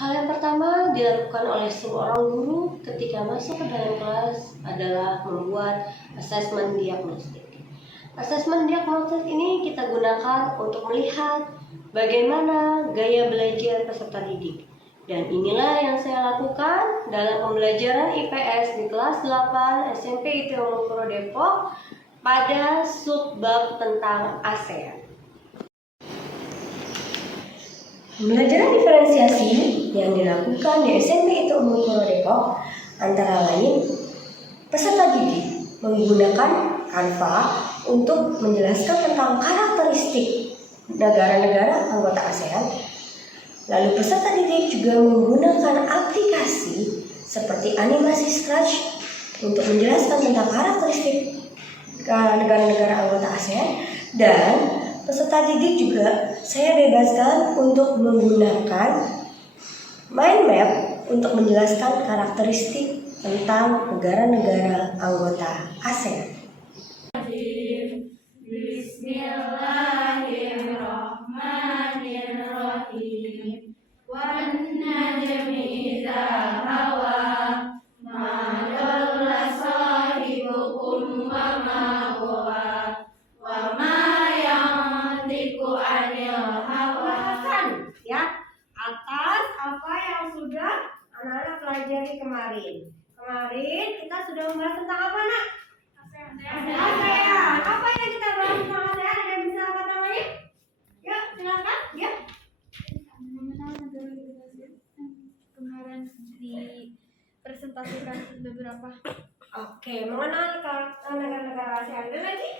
Hal yang pertama dilakukan oleh seorang guru ketika masuk ke dalam kelas adalah membuat asesmen diagnostik. Asesmen diagnostik ini kita gunakan untuk melihat bagaimana gaya belajar peserta didik. Dan inilah yang saya lakukan dalam pembelajaran IPS di kelas 8 SMP ITB Mukuro Depok pada subbab tentang ASEAN. Pembelajaran diferensiasi yang dilakukan di SMP ITB Mukuro Depok antara lain peserta didik menggunakan Canva untuk menjelaskan tentang karakteristik negara-negara anggota ASEAN. Lalu peserta didik juga menggunakan aplikasi seperti animasi Scratch untuk menjelaskan tentang karakteristik negara-negara anggota ASEAN. Dan peserta didik juga saya bebaskan untuk menggunakan mind map untuk menjelaskan karakteristik tentang negara-negara anggota ASEAN. Bismillahirrahmanirrahim. Wan najmi idza hawa ma dalla sahibukum wa ma huwa wa ma yantiqu anil hawa. Ya, atas apa yang sudah anak-anak pelajari kemarin. Kemarin kita sudah membahas tentang apa, Nak? ASEAN. Apa yang kita bahas tentang ASEAN? Ada yang bisa apa namanya? Yuk, silakan. Ya. Mengenal negara kemarin dipresentasikan beberapa. Oke, mengenal negara-negara ASEAN. Ada lagi?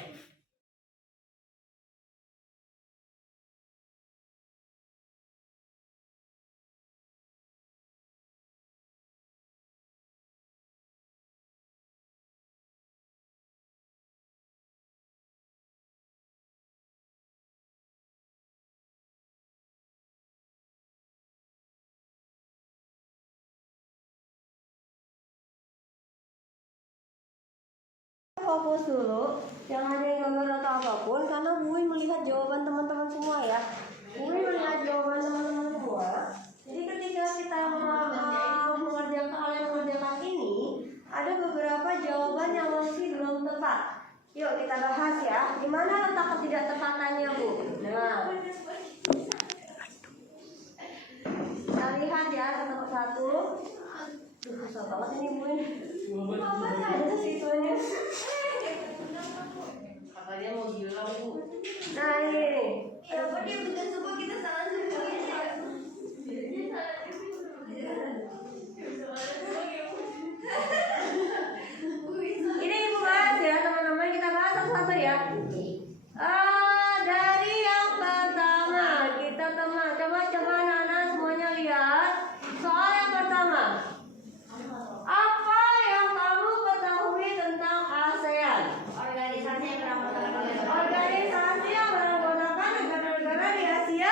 Fokus dulu, jangan ada yang gambar atau apapun, karena Bu melihat jawaban teman-teman semua ya. Bu melihat jawaban teman-teman semua. Jadi ketika kita mengerjakan ini, ada beberapa jawaban yang masih belum tepat. Yuk kita bahas ya. Di mana letak ketidaktepatannya, Bu? Nah, kita lihat ya satu persatu. Susah banget ini Bu. Apa aja siswanya? Katanya mau bilang Bu. Nah ini. Ya apa dia betul semua kita salah semua. Ini Ibu bahas ya teman-teman, kita bahas satu-satu ya. Dari yang pertama kita coba anak-anak semuanya lihat soal yang pertama. Apa yang kamu ketahui tentang ASEAN? Organisasi yang beranggotakan negara-negara di Asia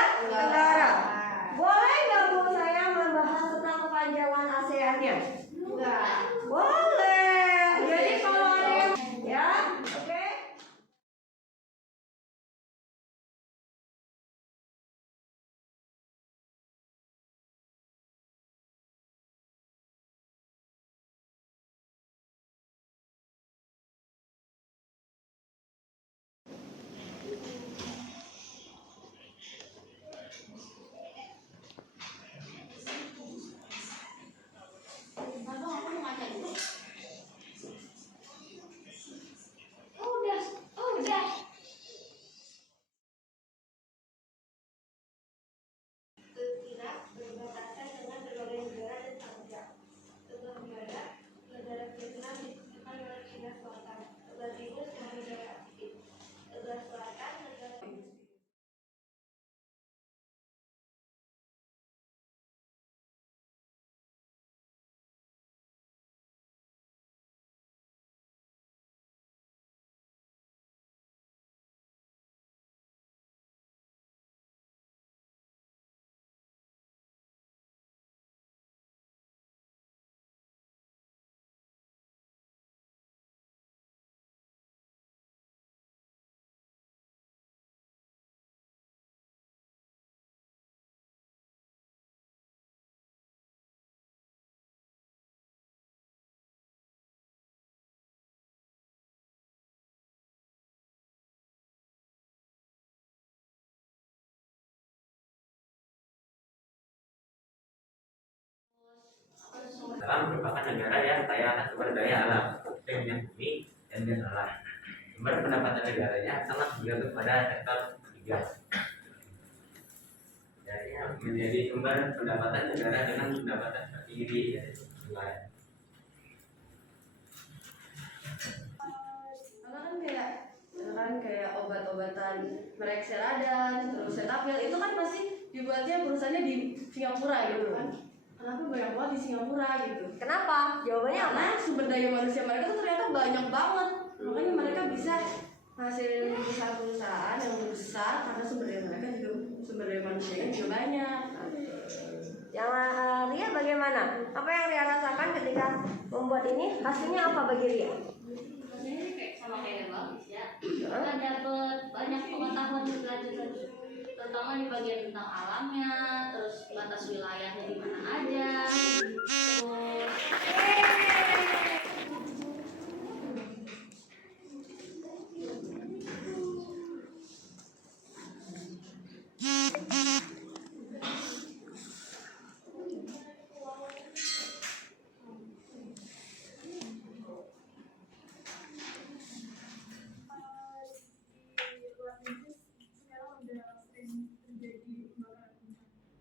Alam merupakan negara yang kaya akan sumber daya alam, seperti minyak bumi dan gas alam. Sumber pendapatan negaranya sangat bergantung pada sektor migas. Jadi menjadi sumber pendapatan negara dengan pendapatan tertinggi dari wilayah. Karena kan kayak obat-obatan Merexeladan, terus Cetapil itu kan pasti dibuatnya perusahaannya di Singapura gitu kan. Kenapa banyak banget di Singapura gitu? Kenapa? Jawabannya apa? Karena sumber daya manusia mereka tuh ternyata banyak banget. Makanya mereka bisa hasil perusahaan-perusahaan yang besar karena sumber daya mereka juga, sumber daya manusianya juga banyak. Yang Ria bagaimana? Apa yang Ria rasakan ketika membuat ini? Hasilnya apa bagi Ria? Hasilnya sih kayak sama kayak bagus ya. Kita dapat banyak pengetahuan juga, terutama di bagian tentang alamnya, terus batas wilayahnya di mana aja, terus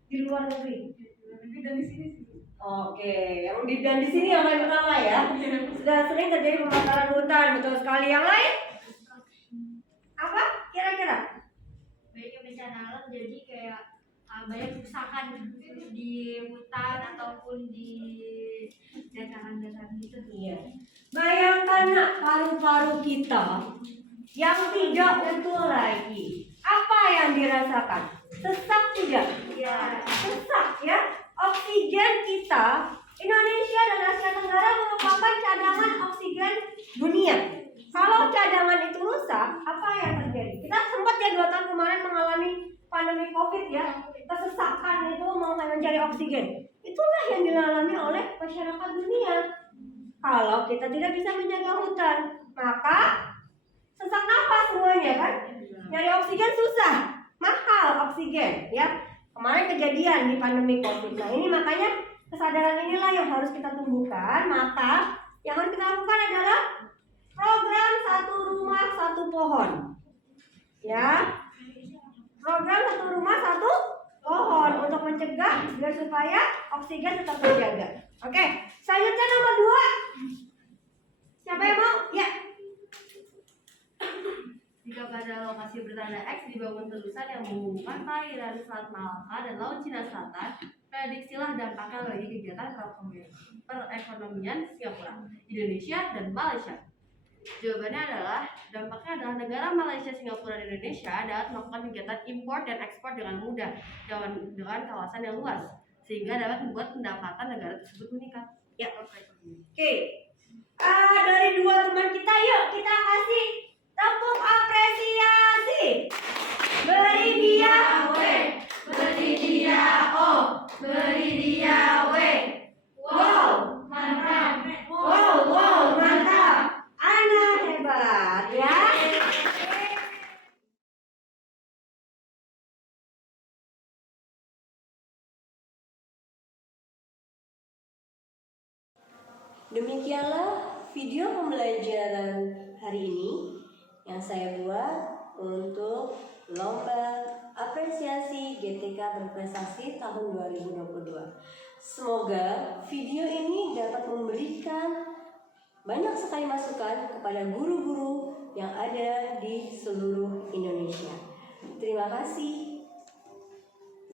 Di luar negeri. dan di sini sih. Oke, yang dan di sini yang paling utama ya. Sudah sering terjadi pembakaran hutan, betul sekali. Yang lain? Apa? Kira-kira? Banyak bencana alam, jadi kayak banyak kerusakan di hutan ataupun di dataran-dataran gitu. Iya. Bayangkan nak, paru-paru kita yang tidak utuh lagi. Apa yang dirasakan? Sesak tidak? Iya. Sesak ya. Oksigen kita, Indonesia dan Asia Tenggara merupakan cadangan oksigen dunia. Kalau cadangan itu rusak, apa yang terjadi? Kita sempat ya 2 tahun kemarin mengalami pandemi COVID ya. Kesesakan itu mencari oksigen. Itulah yang dialami oleh masyarakat dunia. Kalau kita tidak bisa menjaga hutan, maka sesak nafas semuanya kan. Nyari oksigen susah, mahal oksigen ya. Kemarin kejadian di pandemi COVID. Nah ini makanya kesadaran inilah yang harus kita tumbuhkan. Maka yang harus kita lakukan adalah program 1 rumah 1 pohon. Ya, program 1 rumah 1 pohon untuk mencegah biar supaya oksigen tetap terjaga. Oke, selanjutnya nomor 2. Siapa yang mau? Ya. Jika pada lokasi bertanda X dibangun terusan yang menghubungkan perairan Selat Malaka dan Laut Cina Selatan, prediksilah dampaknya bagi kegiatan perekonomian Singapura, Indonesia, dan Malaysia. Jawabannya adalah, dampaknya adalah negara Malaysia, Singapura, dan Indonesia dapat melakukan kegiatan impor dan ekspor dengan mudah dengan kawasan yang luas, sehingga dapat membuat pendapatan negara tersebut meningkat. Ya, oke. Dari 2 teman kita, yuk kita kasih tepuk apresiasi. Beri dia W, beri dia O, beri dia W. Wow, mantap. Wow, mantap. Anak hebat ya. Demikianlah video pembelajaran hari ini yang saya buat untuk lomba apresiasi GTK berprestasi tahun 2022. Semoga video ini dapat memberikan banyak sekali masukan kepada guru-guru yang ada di seluruh Indonesia. Terima kasih.